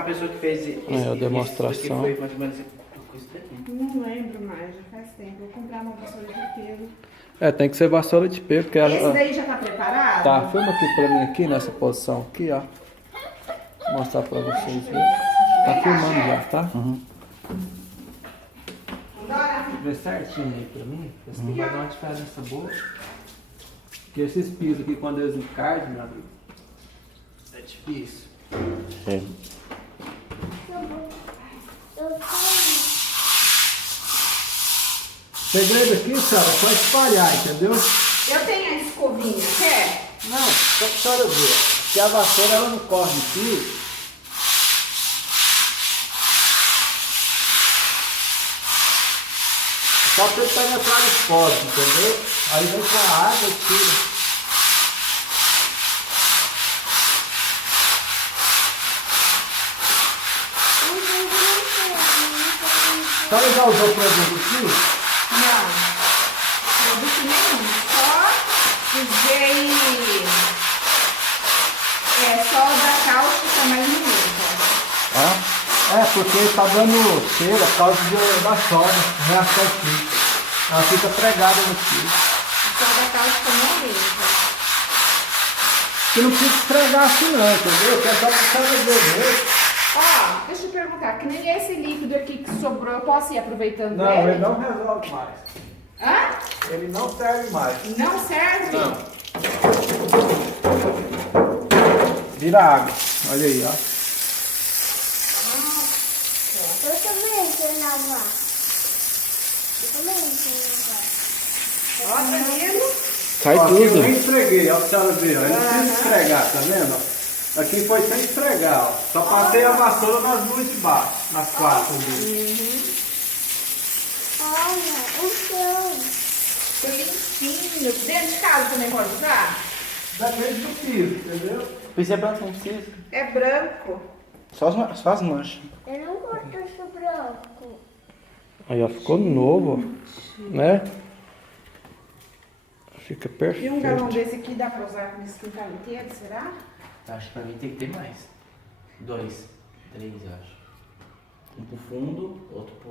A pessoa que fez a demonstração. foi mais ou menos isso daqui. Não lembro mais, já faz tempo. Vou comprar uma vassoura de pelo. Tem que ser vassoura de pelo, porque Esse daí já tá preparado? Tá, filma aqui pra mim aqui, nessa posição aqui, ó. Vou mostrar pra vocês verem. Tá filmando já, tá? Vê certinho aí pra mim, porque senão vai dar uma diferença boa. Porque esses pisos aqui, quando eles encardem, meu amigo, é difícil. É. Segredo aqui, senhora, é só espalhar, entendeu? Eu tenho a escovinha, quer? Não, só pra senhora ver. Porque a vassoura ela não corre em fio. Só pra ele penetrar nos poros, entendeu? Aí vem com a água e tira. A senhora já usou produto aqui? Não. Produto nenhum. Só usei soda cáustica, mas não limpa. Porque tá dando cheiro por causa da soda, reação química. Ela fica pregada no fio. Soda cáustica não limpa. Você não precisa esfregar assim não, entendeu? Que é só pra senhora ver mesmo. Ó, deixa eu perguntar, que nem esse líquido aqui que sobrou, eu posso ir aproveitando Não, ele? ele não resolve mais. Hã? Ele não serve mais. Não serve? Não. Vira água. Olha aí, ó. Eu também sei lavar. Eu também sei lavar. Ó, Danilo. Sai tudo. Eu nem esfreguei, ó, pra senhora ver. Ó. Eu não preciso esfregar, tá vendo? Aqui foi sem esfregar, ó. Só passei a vassoura nas duas de baixo, nas quatro ali. Olha, o chão. Tô limpinho. Dentro de casa também pode usar? Depende do piso, entendeu? Piso é branco, não precisa. É branco. Só as manchas. Eu não gosto desse branco. Aí, ó, ficou novo, né? Fica E um perfeito. galão desse aqui dá pra usar com esse quintal inteiro, será? Acho que pra mim tem que ter mais. 2, 3, eu acho. Um pro fundo, outro pro